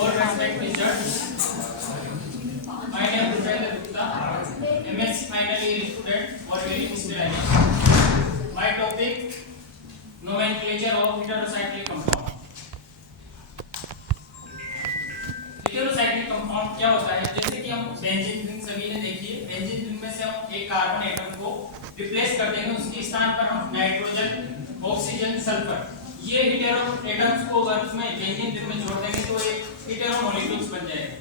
All respected judge, my name is Rupaendra Gupta, MSc final year student or very Mr. My topic nomenclature of heterocyclic compound. Heterocyclic compound क्या होता है? जैसे कि हम benzene ring सभी ने देखी है, बेंजीन रिंग में से हम एक कार्बन एटम को रिप्लेस कर देंगे, उसके स्थान पर हम नाइट्रोजन, ऑक्सीजन, सल्फर ये हेटेरो एटम्स को अगर उसमें बेंजीन रिंग में जोड़ देंगे तो एक हेटेरो मॉलिक्यूल्स बन जाएगा।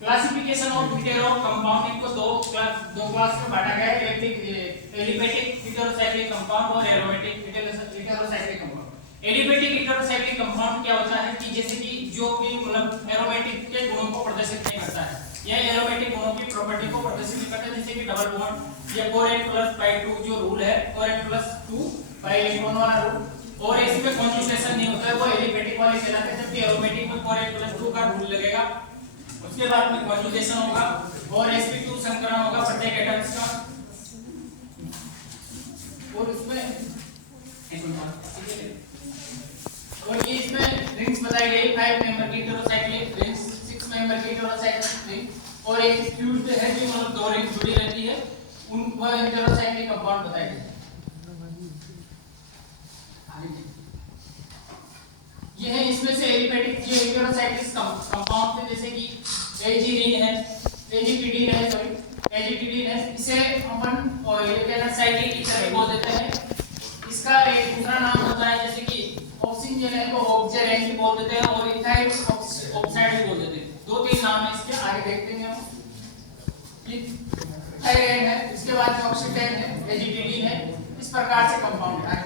क्लासिफिकेशन ऑफ हेटेरो कंपाउंड इनको दो क्लास में बांटा गया है, एलिफेटिक हेटेरोसाइक्लिक कंपाउंड और aromatic heterocyclic compound. Aliphatic heterocyclic compound क्या होता है कि जैसे कि जो भी मतलब एरोमेटिक के गुणों को प्रदर्शित नहीं करता है, यह एरोमेटिक गुणों की प्रॉपर्टी को प्रदर्शित नहीं करता, जैसे कि डबल बॉन्ड या 4n+2 जो रूल है 4n+2 पाई इलेक्ट्रॉन वाला रूल, और इसमें कॉन्जुगेशन नहीं होता है, वो एलिफेटिक वाले कहलाते हैं, जबकि एरोमेटिक में 4n+2 का रूल लगेगा, उसके बाद में कॉन्जुगेशन होगा और sp2 संकरण होगा प्रत्येक एटम्स का, और इसमें और ये इसमें रिंग्स बताई गई 5 मेंबर की हेटेरोसाइक्लिक रिंग्स, 6 मेंबर की हेटेरोसाइक्लिक रिंग और एक फ्यूज्ड है जो मतलब दो रिंग जुड़ी रहती है, उन वह हेटेरोसाइक्लिक कंपाउंड बताई गई। ये है इसमें से एलिफेटिक जो हेटेरोसाइक्लिक कंपाउंड है, जैसे कि एजीडीन है, एजीटीडीन है, सॉरी एजीटीडीन है, इसे अपन और ये कहना साइक्लिक ईथर बोल देते हैं। इसका एक दूसरा नाम होता है जैसे कि ऑक्सीजन है तो ऑक्जेरेन भी बोल देते हैं और इथाइल ऑक्साइड भी बोल देते हैं, दो तीन नाम है इसके, आगे देखते हैं हम। ये इथाइलेन है, इसके बाद में ऑक्सीडेन है, एजीटीडीन है, इस प्रकार से कंपाउंड है।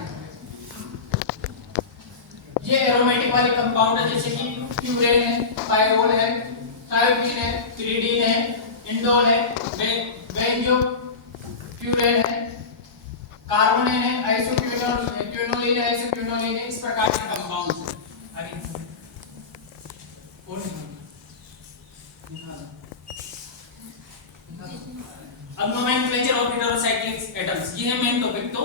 ये एरोमेटिक वाले कंपाउंड है जैसे कि प्यूरेन है, पायरोल है, थायोडीन है, पिरिडीन है, इंडोल है, बेंजो प्यूरेन है, कार्बोनेन है, आइसोक्विनोलिन है, आइसोक्विनोलिन है, इस प्रकार के कंपाउंड्स हैं। आगे अब नोमेनक्लेचर ऑफ हेटेरोसाइक्लिक एटम्स, ये है मेन टॉपिक। तो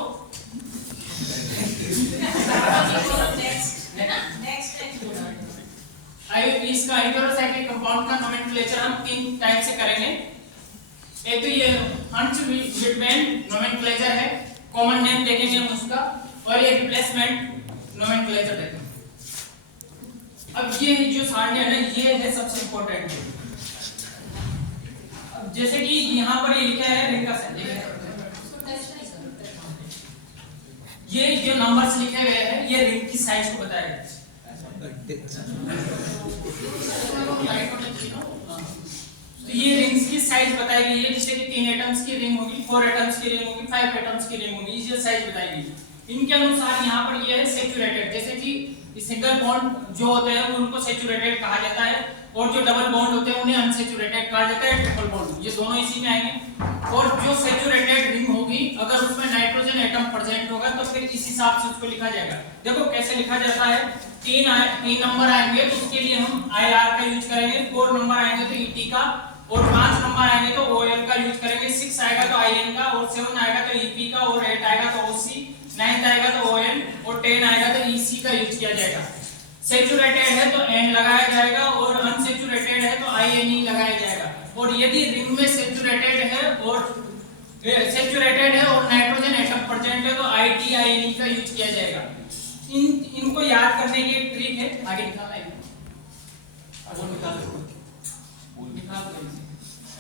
इसका हेटेरोसाइक्लिक कंपाउंड का नोमेनक्लेचर हम तीन टाइप से करेंगे। एक तो ये हंट-विटमैन नोमेनक्लेचर है, कॉमन नेम देखेंगे हम उसका, और ये रिप्लेसमेंट नोमेनक्लेचर देखेंगे। अब ये जो सारणी है ना, ये है सबसे इंपॉर्टेंट। अब जैसे कि यहाँ पर ये लिखा है रिंग का साइज, ये जो नंबर्स लिखे हुए हैं ये रिंग की साइज को बताएगा। तो ये रिंग्स की साइज बताई गई है, जैसे कि 3 एटम्स की रिंग होगी, 4 एटम्स की रिंग होगी, 5 एटम्स की रिंग होगी, ये साइज बताई गई है। इनके अनुसार यहाँ पर ये है सैचुरेटेड, जैसे कि सिंगल बॉन्ड जो होते हैं उनको सैचुरेटेड कहा जाता है, और जो डबल बॉन्ड होते हैं उन्हें अनसैचुरेटेड कहा जाता है, ट्रिपल बॉन्ड, ये दोनों इसी में आएंगे। और जो सैचुरेटेड रिंग होगी अगर उसमें नाइट्रोजन एटम प्रेजेंट होगा तो फिर इस हिसाब से उसको लिखा जाएगा। देखो कैसे लिखा जाता है, 3 नंबर आएंगे तो उसके लिए हम IR का यूज करेंगे, 4 नंबर आएंगे तो ET का, और 5 नंबर आएंगे तो OL का यूज करेंगे, 6 आएगा तो IN का, और 7 आएगा तो EP का, और 8 आएगा तो OC, 9 आएगा तो ON, और 10 आएगा तो EC का यूज किया जाएगा। सैचुरेटेड है तो N लगाया जाएगा, और अनसैचुरेटेड है तो INE लगाया जाएगा। और यदि रिंग में सैचुरेटेड है और नाइट्रोजन एटम प्रेजेंट है तो ITINE का यूज किया जाएगा। इनको याद करने की एक ट्रिक है, आगे निकालना है,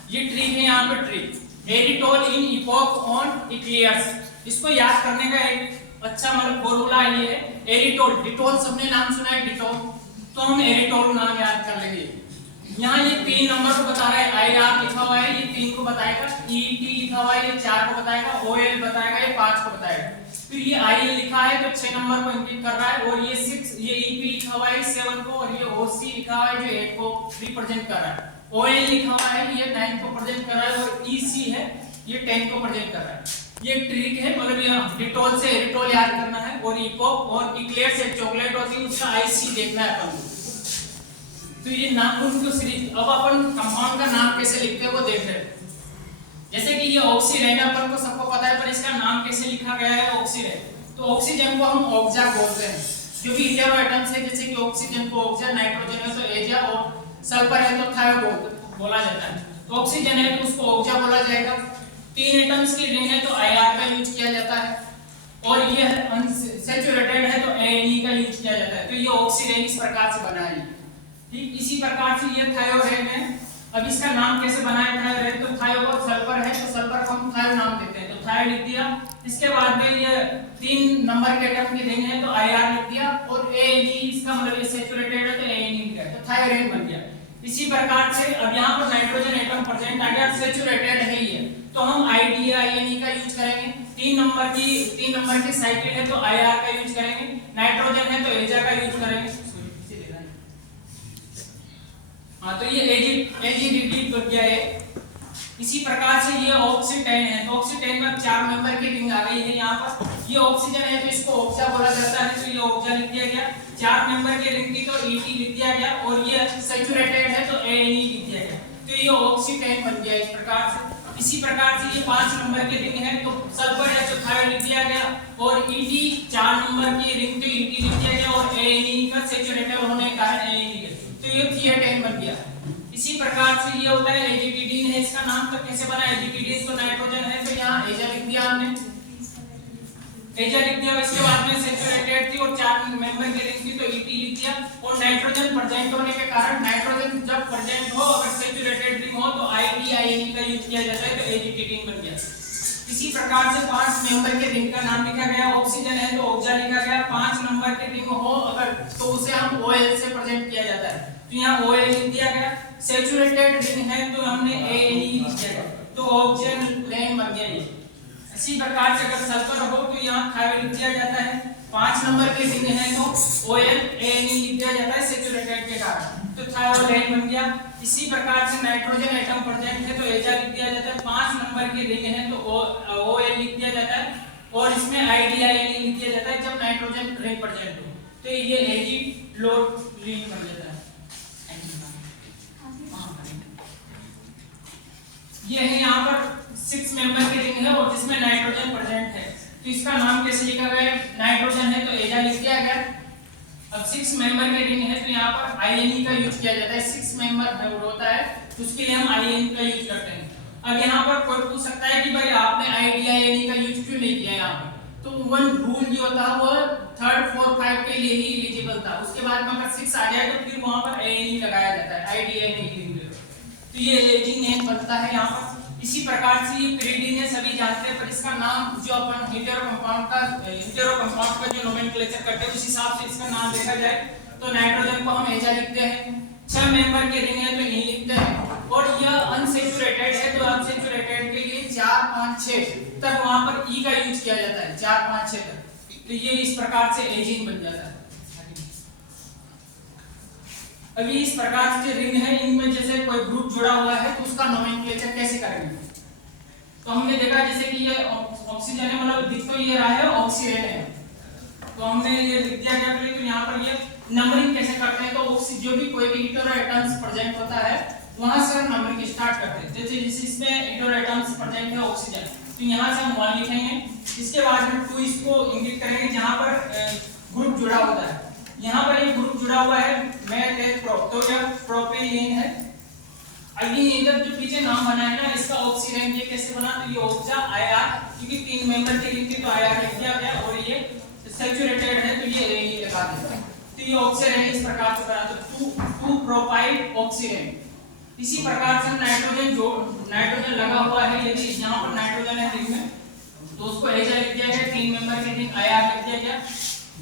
ये ट्रिक है यहाँ पर ट्रिक एरिटोल इन इपोक ऑन इक्लियर्स। इसको याद करने का एक अच्छा मतलब फॉर्मूला ये है, एरिटोल, डिटोल सबने नाम सुना है डिटोल, तो हम एरिटोल नाम याद कर लेंगे। यहाँ ये 3 नंबर को बता रहा है, IR लिखा हुआ है, ये 3 को बताएगा, ET लिखा हुआ है, ये 4 को बताएगा, OL बताएगा, ये 5 को बताएगा, फिर ये IL लिखा है तो 6 नंबर को इंडिकेट कर रहा है, और ये 6, ये EP लिखा हुआ है 7 को, और ये OC लिखा हुआ है जो 8 को रिप्रेजेंट कर रहा है, OL लिखा हुआ है ये 9 को प्रेजेंट कर रहा है, और EC है ये 10 को प्रेजेंट कर रहा है। ये ट्रिक है, मतलब ये डिटोल से एरिटोल याद करना है, और इपोक और इक्लेयर से चॉकलेट होती है उसका IC देखना है अपन को। तो ये नाम उनको सीरीज, अब अपन कंपाउंड का नाम कैसे लिखते हैं वो देख रहे हैं। जैसे कि ये ऑक्सीजन अपन को सबको पता है, पर इसका नाम कैसे लिखा गया है ऑक्सीजन, तो ऑक्सीजन को हम ऑक्जा बोलते हैं। जो भी हेटेरो एटम्स है जैसे कि ऑक्सीजन को ऑक्जा, नाइट्रोजन है तो एजा और सल्फर है तो थायो बोला जाता है। तो ऑक्सीजन है तो उसको ऑक्जा बोला जाएगा। 3 एटम्स की रिंग है तो आईआर का यूज किया जाता है और ये अनसैचुरेटेड है तो एएनई का यूज किया जाता है। तो ये ऑक्सीरेन इस प्रकार से बना है। ठीक इसी प्रकार से ये थायोरेन है। अब इसका नाम कैसे बनाया थायोरेन, तो थायो और सल्फर है तो सल्फर को हम थायो नाम देते हैं तो थायो लिख दिया। इसके बाद में ये 3 नंबर के एटम की रिंग है तो आईआर लिख दिया और एएनई इसका मतलब ये सैचुरेटेड है तो एएनई लिख दिया तो थायोरेन बन गया। इसी प्रकार से अब यहाँ पर नाइट्रोजन एटम प्रेजेंट आ गया, सैचुरेटेड है ये तो हम आईडी या आईएनई का यूज करेंगे। 3 नंबर की साइकिल है तो आईआर का यूज करेंगे। नाइट्रोजन है तो एजा का यूज करेंगे। हाँ तो ये एजी बन गया है। इसी प्रकार से ये ऑक्सीटेन है तो ऑक्सीटेन में 4 मेंबर की रिंग आ गई है। यहाँ पर ये ऑक्सीजन है तो इसको ऑक्सा बोला जाता है तो ये ऑक्सा लिख दिया गया। 4 मेंबर की रिंग थी तो ईटी लिख दिया गया और ये सैचुरेटेड है तो एएनई लिख दिया गया तो ये ऑक्सीटेन बन गया इस प्रकार से। इसी प्रकार से ये 5 नंबर की रिंग है तो सल्फर है तो थायो लिख दिया गया और ईटी 4 नंबर की रिंग तो ईटी लिख दिया गया और एएनई का सैचुरेटेड होने के कारण एएनई तो ये थियोटेन बन गया। इसी प्रकार से ये होता है एजिटिडीन है इसका नाम। तो कैसे बना एजिटिडीन, तो नाइट्रोजन है तो यहाँ एजा लिख दिया हमने, एजा लिख दिया। इसके बाद में सैचुरेटेड थी और 4 मेंबर की रिंग थी तो ईटी लिख दिया और नाइट्रोजन प्रेजेंट होने के कारण नाइट्रोजन जब प्रेजेंट हो अगर सैचुरेटेड रिंग हो तो आईडी आईएनई का यूज किया जाता है तो एजिटिडीन बन गया। इसी प्रकार से 5 मेंबर के रिंग का नाम लिखा गया। ऑक्सीजन है तो ऑक्सा लिखा गया। 5 नंबर के रिंग हो अगर तो उसे हम OL से प्रेजेंट किया जाता है तो यहाँ OL लिख दिया गया। सैचुरेटेड रिंग है तो हमने ANE लिख दिया तो ऑक्सीजन बन गया ये। इसी प्रकार से अगर सल्फर हो तो यहाँ थायो लिख दिया जाता है। 5 नंबर के रिंग है तो OL ANE लिख दिया जाता है सैचुरेटेड के कारण तो थायोलेन बन गया। इसी प्रकार से नाइट्रोजन एटम प्रेजेंट है तो एजा लिख दिया जाता है। 5 नंबर की रिंग है तो OL लिख दिया जाता है और इसमें IDINE लिख दिया जाता है जब नाइट्रोजन रिंग प्रेजेंट हो तो ये एजिड लोड रिंग बन जाता है। ये है यहाँ पर 6 मेंबर की रिंग है और जिसमें नाइट्रोजन प्रेजेंट है तो इसका नाम कैसे लिखा गया है, नाइट्रोजन है तो एजा लिख दिया गया। अब 6 मेंबर की रिंग है तो यहाँ पर आईएनई का यूज किया जाता है। 6 मेंबर होता है तो उसके लिए हम आईएनई का यूज करते हैं। अब यहाँ पर कोई पूछ सकता है कि भाई आपने आईडीआईएनई का यूज क्यों नहीं किया यहाँ पर, तो वन रूल जो होता है वो 3rd 4th 5 के लिए ही एलिजिबल था। उसके बाद में अगर 6 आ जाए तो फिर वहां पर एएनई लगाया जाता है आईडीआईएनई तो ये एजिंग नेम बनता है यहाँ पर। इसी प्रकार से ये पिरिडीन है सभी जानते हैं पर इसका नाम जो अपन हेटेरो कंपाउंड का जो नोमेनक्लेचर करते हैं उस हिसाब से इसका नाम देखा जाए तो नाइट्रोजन को हम एजा लिखते हैं। 6 मेंबर की रिंग है तो ई लिखते हैं और यह अनसैचुरेटेड है तो अनसैचुरेटेड के लिए 4 5 6 तक वहां पर ई का यूज किया जाता है 4 5 6 तक तो ये इस प्रकार से एजिंग बन जाता है। अभी इस प्रकार से रिंग है इनमें जैसे कोई ग्रुप जुड़ा हुआ है तो उसका नोमेनक्लेचर कैसे करेंगे, तो हमने देखा जैसे कि ये ऑक्सीजन है मतलब दिख तो ये रहा है ऑक्सीजन है तो हमने ये लिख दिया गया तो यहाँ पर ये नंबरिंग कैसे करते हैं तो जो भी कोई भी हेटेरो एटम्स प्रेजेंट होता है वहां से हम नंबरिंग स्टार्ट करते हैं। जैसे इसमें हेटेरो एटम्स प्रेजेंट है ऑक्सीजन तो यहाँ से हम 1 लिखेंगे। इसके बाद में 2 इसको इंगित करेंगे जहां पर ग्रुप जुड़ा होता है। यहाँ पर एक ग्रुप जुड़ा हुआ है तो यह प्रोपेलीन है। अभी इधर जो पीछे नाम बना है ना इसका ऑक्सीजन ये कैसे बना तो ये ऑक्सा आईआर क्योंकि 3 मेंबर की रिंग थी तो आईआर लिख दिया गया और ये सैचुरेटेड है तो ये एनी लगा देता है तो ये ऑक्सीजन इस प्रकार से बना तो 2 प्रोपाइल ऑक्सीजन। इसी प्रकार से नाइट्रोजन लगा हुआ है यदि यहाँ पर नाइट्रोजन है रिंग में तो उसको एजा लिख दिया गया। 3 मेंबर की रिंग आईआर लिख दिया गया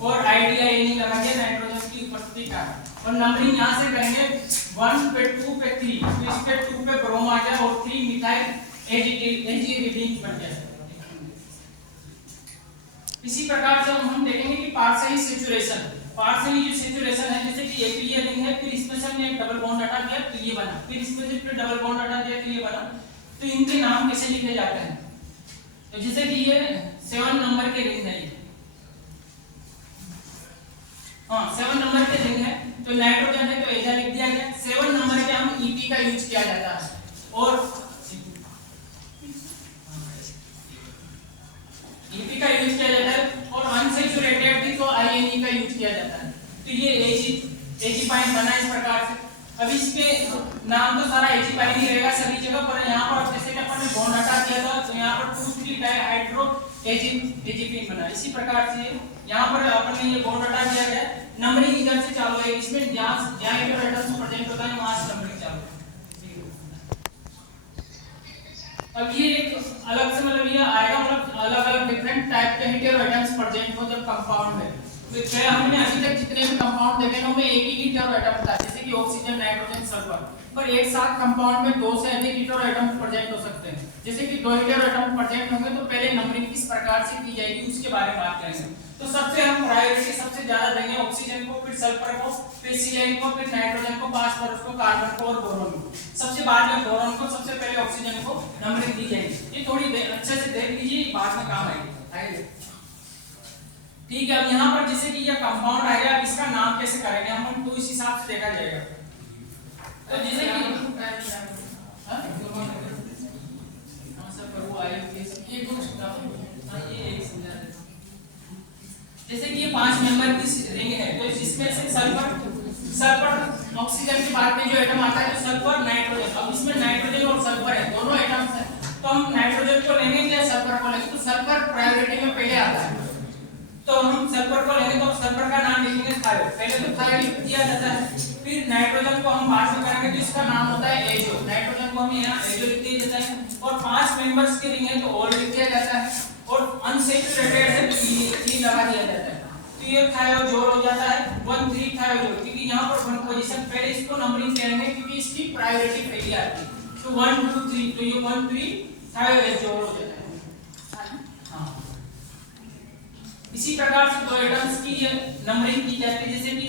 और आईडीआईएनई लगा दिया नाइट्रोजन की उपस्थिति का और नंबरिंग यहां से करेंगे 1 पे 2 पे 3 तो इस पे 2 पे ब्रोम आ गया और 3 मिथाइल एजिटिडीन बन गया। इसी प्रकार से हम देखेंगे कि पार्शियली जो सैचुरेशन है जैसे कि एक ये रिंग है फिर इसमें से हमने एक डबल बॉन्ड हटा दिया तो ये बना फिर इसमें से फिर डबल बॉन्ड हटा दिया तो ये बना तो इनके नाम कैसे लिखे जाते हैं तो जैसे कि ये 7 नंबर के रिंग है हाँ 7 नंबर के रिंग है तो नाइट्रोजन है तो एजा लिख दिया गया। 7 नंबर के हम ईपी का यूज किया जाता है और ईपी का यूज किया जाता है और अनसैचुरेटेड भी तो आईएनई का यूज किया जाता है। एजिपाइन बना इस प्रकार से। अब इसके नाम तो सारा एजिपाइन ही रहेगा सभी जगह, पर यहाँ पर जैसे कि अपन ने बॉन्ड हटा दिया था तो यहाँ पर 2,3 डाइहाइड्रो एजिपिन बना। इसी प्रकार से यहाँ पर अपन ने ये बॉन्ड हटा दिया गया, नंबरिंग इधर से चालू है, इसमें जहाँ एटम्स प्रेजेंट होता है वहां से नंबरिंग चालू है। अब ये एक अलग से मतलब ये आएगा, मतलब अलग अलग डिफरेंट टाइप के हेटेरोएटम्स प्रेजेंट हो जब कंपाउंड में। तो हमने अभी तक जितने भी कंपाउंड देखे ना उनमें एक ही हेटेरोएटम था, जैसे कि ऑक्सीजन, नाइट्रोजन, सल्फर, पर एक साथ कंपाउंड में 2 से अधिक हेटेरोएटम्स प्रेजेंट हो सकते हैं। जैसे कि 2 हेटेरोएटम प्रेजेंट होंगे तो पहले नंबरिंग किस प्रकार से की जाएगी उसके बारे में बात करेंगे। तो सबसे हम प्रायोरिटी सबसे ज्यादा देंगे ऑक्सीजन को, फिर सल्फर को, फिर सिलिकॉन को, फिर नाइट्रोजन को, फास्फोरस को, कार्बन को और बोरॉन को। सबसे बाद में बोरॉन को, सबसे पहले ऑक्सीजन को नंबरिंग दी जाएगी। ये थोड़ी अच्छे से देख लीजिए, बाद में काम आएगी। ठीक है, अब यहाँ पर जैसे कि ये कंपाउंड आएगा, अब इसका नाम कैसे करेंगे हम, तो इस हिसाब से देखा जाएगा। तो जैसे कि जैसे कि ये 5 मेंबर की रिंग है, तो इसमें से सल्फर ऑक्सीजन के बाद में जो एटम आता है तो सल्फर, नाइट्रोजन। अब इसमें नाइट्रोजन और सल्फर है, दोनों एटम्स हैं, तो हम नाइट्रोजन को लेंगे या सल्फर को लेंगे, तो सल्फर प्रायोरिटी में पहले आता है, तो हम सल्फर को लेंगे तो सल्फर का नाम लिखेंगे थायो, पहले तो थायो लिख दिया जाता है। फिर नाइट्रोजन को हम बाद में करेंगे तो इसका नाम होता है एजो, नाइट्रोजन को हम यहाँ एजो लिख दिया जाता है। और 5 मेंबर्स की रिंग है तो ऑल लिख दिया जाता है, और अनसैचुरेटेड है तो ई लगा दिया जाता है। तो ये थायोजोल हो जाता है 1,3 थायोजोल, क्योंकि यहाँ पर 1 पोजीशन पहले इसको नंबरिंग करेंगे क्योंकि इसकी प्रायोरिटी पहले आती है। तो 1 2 3, तो ये 1,3 थायोजोल हो जाता है। हाँ, इसी प्रकार से 2 एटम्स की ये नंबरिंग की जाती है, जैसे कि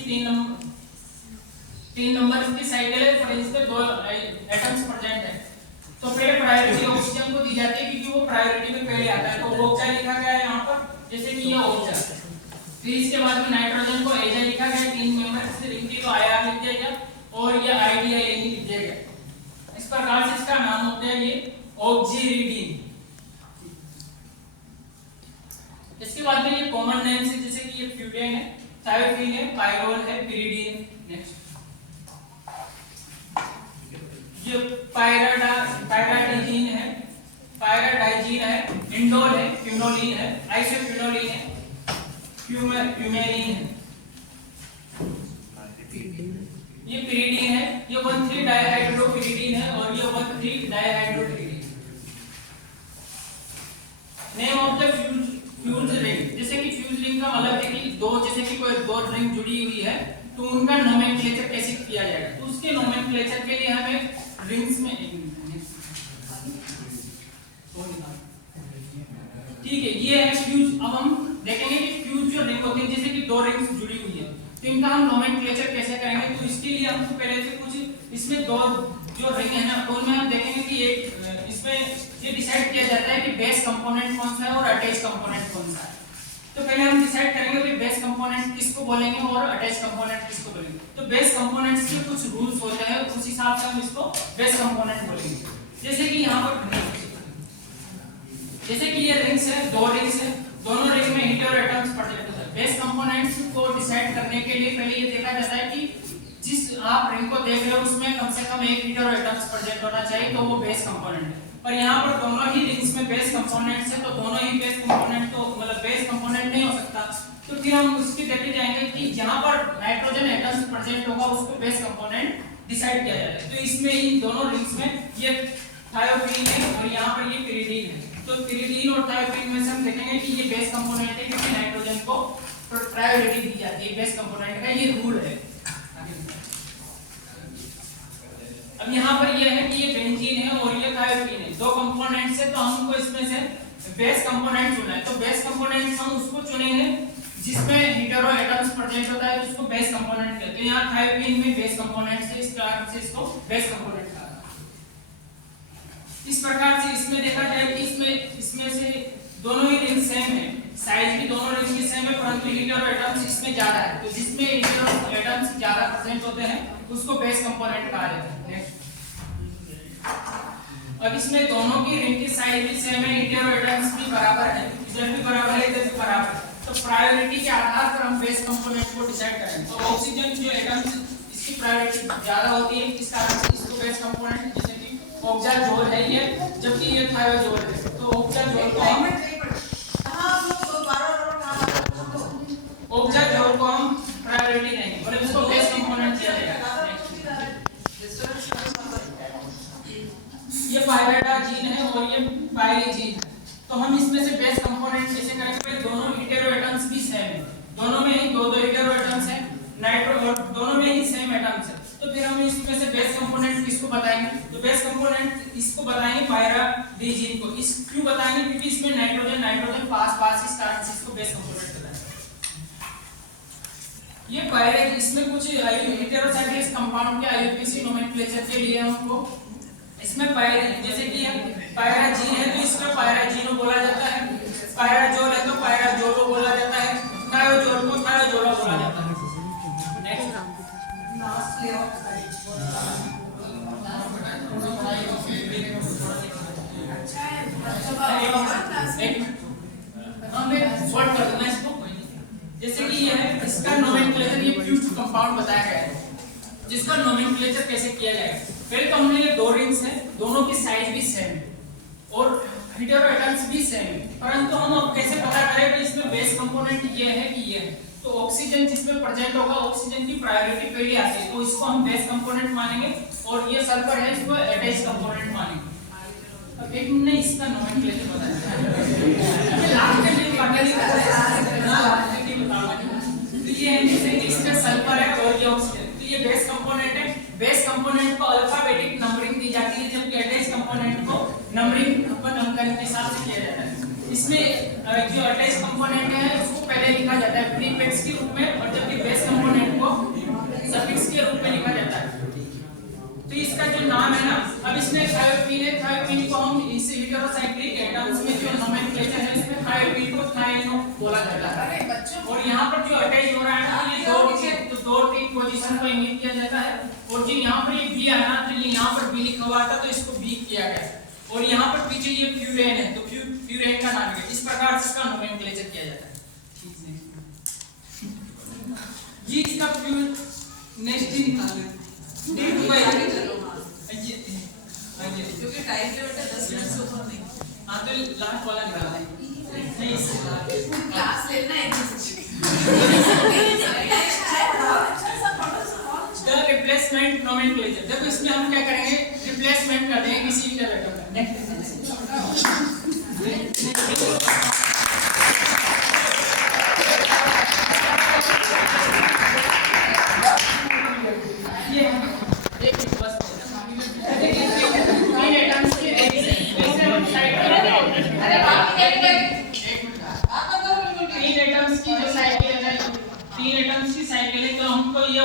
3 नंबर की साइकिल है, पर इसमें 2 एटम्स प्रेजेंट है, तो पहले प्रायोरिटी ऑक्सीजन को दी जाती है क्योंकि वो प्रायोरिटी में पहले आता है, तो ओक्सा लिखा गया है यहाँ पर, जैसे कि ये ओक्सा। फिर इसके बाद में नाइट्रोजन को एजा लिखा गया, 3 मेंबर से रिंग थी तो आईआर लिख दिया गया, और ये आईडीआई लिख दिया गया। इस प्रकार से इसका नाम होता है ये ऑक्सीरिडीन। इसके बाद में ये कॉमन नेम से, जैसे कि ये फ्यूडेन है, थायोफीन है, पायरोल है, पिरिडीन। नेक्स्ट ये पायराडाइजीन है, इंडोल है, क्विनोलिन है, आइसोक्विनोलिन है, क्यूमेरिन है, ये पिरिडीन है, ये 1,3 डाइहाइड्रोपिरिडीन है, और ये 1,3 dihydropyridine. Name of the fuse ring, जैसे कि फ्यूज रिंग का मतलब है कि जैसे कि कोई 2 रिंग जुड़ी हुई है तो उनका नोमेनक्लेचर कैसे किया जाएगा, तो उसके नोमेनक्लेचर के लिए हमें रिंग्स में ठीक है, ये है फ्यूज। अब हम देखेंगे कि फ्यूज जो रिंग होती है, जैसे कि 2 रिंग्स जुड़ी हुई है तो इनका हम नोमेनक्लेचर कैसे करेंगे, तो इसके लिए हमको पहले से कुछ इसमें 2 जो रिंग है ना, तो उनमें हम देखेंगे कि एक इसमें ये डिसाइड किया जाता है कि बेस कंपोनेंट कौन सा है और अटैच कंपोनेंट कौन सा है। तो पहले हम डिसाइड करेंगे कि बेस कंपोनेंट किसको बोलेंगे और अटैच कंपोनेंट किसको बोलेंगे। तो बेस कंपोनेंट्स के कुछ रूल्स होते हैं, उस हिसाब से हम इसको बेस कंपोनेंट बोलेंगे। जैसे कि यहाँ पर जैसे कि ये रिंग्स है, 2 रिंग्स है, दोनों रिंग में हेटेरोएटम्स प्रेजेंट होता है। बेस कंपोनेंट्स को डिसाइड करने के लिए पहले ये देखा जाता है कि जिस आप रिंग को देख रहे हो उसमें कम से कम एक हेटेरोएटम्स प्रेजेंट होना चाहिए, तो वो बेस कंपोनेंट है। पर यहाँ पर दोनों ही रिंग्स में बेस कंपोनेंट्स है, तो दोनों ही बेस कंपोनेंट तो मतलब बेस कंपोनेंट नहीं हो सकता, तो फिर हम उसकी देखे जाएंगे कि जहाँ पर नाइट्रोजन एटम्स प्रेजेंट होगा उसको बेस कंपोनेंट डिसाइड किया जाएगा। तो इसमें इन दोनों रिंग्स में ये थायोफीन है और यहाँ पर ये पिरिडीन है, तो पिरिडीन और थायोफीन में से हम देखेंगे कि ये बेस कंपोनेंट है क्योंकि नाइट्रोजन को प्रायोरिटी दी जाती है, बेस कंपोनेंट का ये रूल है। अब यहाँ पर ये है कि ये बेंजीन है और ये थायोफीन है, 2 कंपोनेंट्स है, तो हमको इसमें से बेस कंपोनेंट चुनना है। तो बेस कंपोनेंट हम उसको चुनेंगे जिसमें हेटेरो एटम्स प्रेजेंट होता है, तो इसको बेस कंपोनेंट कहते हैं। यहाँ थायोफीन में बेस कंपोनेंट है, इस कारण से इसको बेस कंपोनेंट कहा जाता है। इस प्रकार से इसमें देखा जाए कि इसमें से दोनों ही रिंग सेम है, साइज भी दोनों रिंग की सेम है, परंतु हेटेरो एटम्स इसमें ज्यादा है, तो जिसमें हेटेरो एटम्स ज्यादा प्रेजेंट होते हैं उसको बेस कंपोनेंट कहा जाता है। अब इसमें दोनों की रिंग की साइज भी सेम है, हेटेरो एटम्स भी बराबर है, इधर भी बराबर है, इधर भी बराबर है, तो प्रायोरिटी के आधार पर हम बेस कंपोनेंट को डिसाइड करेंगे। तो ऑक्सीजन जो एटम्स इसकी प्रायोरिटी ज्यादा होती है, इस कारण से इसको बेस कंपोनेंट, जैसे कि ऑक्साजोल है ये, जबकि ये थायोजोल है, तो ऑक्साजोल को हम प्रायोरिटी देंगे और इसको बेस कंपोनेंट दिया जाएगा। ये पायराडाजीन है और ये पायरीजीन है, तो हम इसमें से बेस कंपोनेंट कैसे करेंगे? दोनों हेटेरो एटम्स भी सेम है, दोनों में ही दो हेटेरो एटम्स है, नाइट्रो, और दोनों में ही सेम एटम्स है, तो फिर हम इसमें से बेस कंपोनेंट किसको बताएंगे? तो बेस कंपोनेंट इसको बताएंगे पायराडीजीन को। इस क्यों बताएंगे? क्योंकि इसमें नाइट्रोजन पास इस कारण से इसको बेस कंपोनेंट बताएंगे। ये पायरा, इसमें कुछ हेटेरोसाइक्लिक कंपाउंड के आईयूपीएसी नोमेनक्लेचर के लिए हमको इसमें जैसे कि पायराजीन है तो इसमें पायराजीनो बोला जाता है, पायराजोल है तो पायराजोलो बोला जाता है, थायोजोल को थायोजोलो बोला जाता है। नेक्स्ट सॉल्व कर देना इसको। जैसे कि ये है, इसका नोमेनक्लेचर, ये फ्यूज कंपाउंड बताया गया है, जिसका नोमेनक्लेचर कैसे किया जाएगा? पहले तो हमने ये दो रिंग्स है, दोनों की साइज भी सेम है और हेटेरो एटम्स भी सेम है, परंतु हम अब कैसे पता करें कि इसमें बेस कंपोनेंट ये है कि ये है? तो ऑक्सीजन जिसमें प्रेजेंट होगा, ऑक्सीजन की प्रायोरिटी पहले आती है, तो इसको हम बेस कंपोनेंट मानेंगे, और ये सल्फर है, इसको अटैच कंपोनेंट मानेंगे। अब एक मिनट इसका नोमेनक्लेचर बताया, ये लास्ट में नहीं बताऊंगा। तो ये है, जैसे इसका सल्फर है और ये ऑक्सीजन, तो ये बेस कंपोनेंट है। बेस कंपोनेंट को अल्फाबेटिक नंबरिंग दी जाती है, जबकि अटैच कंपोनेंट को नंबरिंग अपन अंकन के हिसाब से किया जाता है। इसमें जो अटैच कंपोनेंट है उसको पहले लिखा जाता है प्रीफिक्स के रूप में, और जबकि बेस कंपोनेंट को सफिक्स के रूप में लिखा जाता है। तो इसका जो नाम है ना, अब इसमें थायोपीन है, थायोपीन को हम इस हेटेरोसाइक्लिक एटम्स में जो नोमेनक्लेचर है इसमें थायोपीन को थाइनो बोला जाता है। और यहाँ पर जो अटैच हो रहा है ना, ये दो तीन पोजीशन को इंगित किया जाता है, और जो यहाँ पर ये बी आना, तो ये यहाँ पर बी लिखा हुआ था तो इसको बी किया गया, और यहाँ पर पीछे ये फ्यूरेन है तो फ्यूरेन का नाम है। इस प्रकार से इसका नोमेनक्लेचर किया जाता है। जी इसका नेक्स्ट दिन क्योंकि टाइम लिमिट है 10 मिनट से ऊपर नहीं। हां तो लास्ट वाला निकाल दें, नहीं इससे क्लास लेना है। द रिप्लेसमेंट नोमेनक्लेचर, देखो इसमें हम क्या करेंगे? रिप्लेसमेंट कर देंगे किसी भी एटम का। नेक्स्ट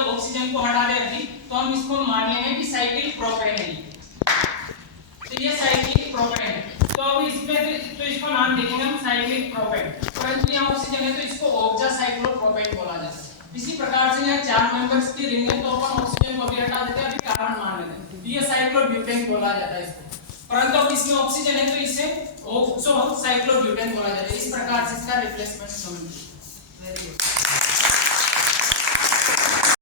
ऑक्सीजन को हटा दे अभी, तो हम इसको मान लेंगे कि साइकिल प्रोपेन है। तो ये साइकिल प्रोपेन है, तो अब इसमें तो इसको नाम देंगे हम साइक्लिक प्रोपेन, परंतु यहाँ ऑक्सीजन है तो इसको ऑक्सासाइक्लोप्रोपेन बोला जाता है। इसी प्रकार से यहाँ 4 मेंबर्स की रिंग है, तो अपन ऑक्सीजन को भी हटा देते हैं, अभी कार्बन मान लेते हैं, ये साइक्लोब्यूटेन बोला जाता है इसको। परंतु अब इसमें ऑक्सीजन है तो इसे ऑक्सोसाइक्लोब्यूटेन बोला जाता है। इस प्रकार से इसका रिप्लेसमेंट समझिए। Very good.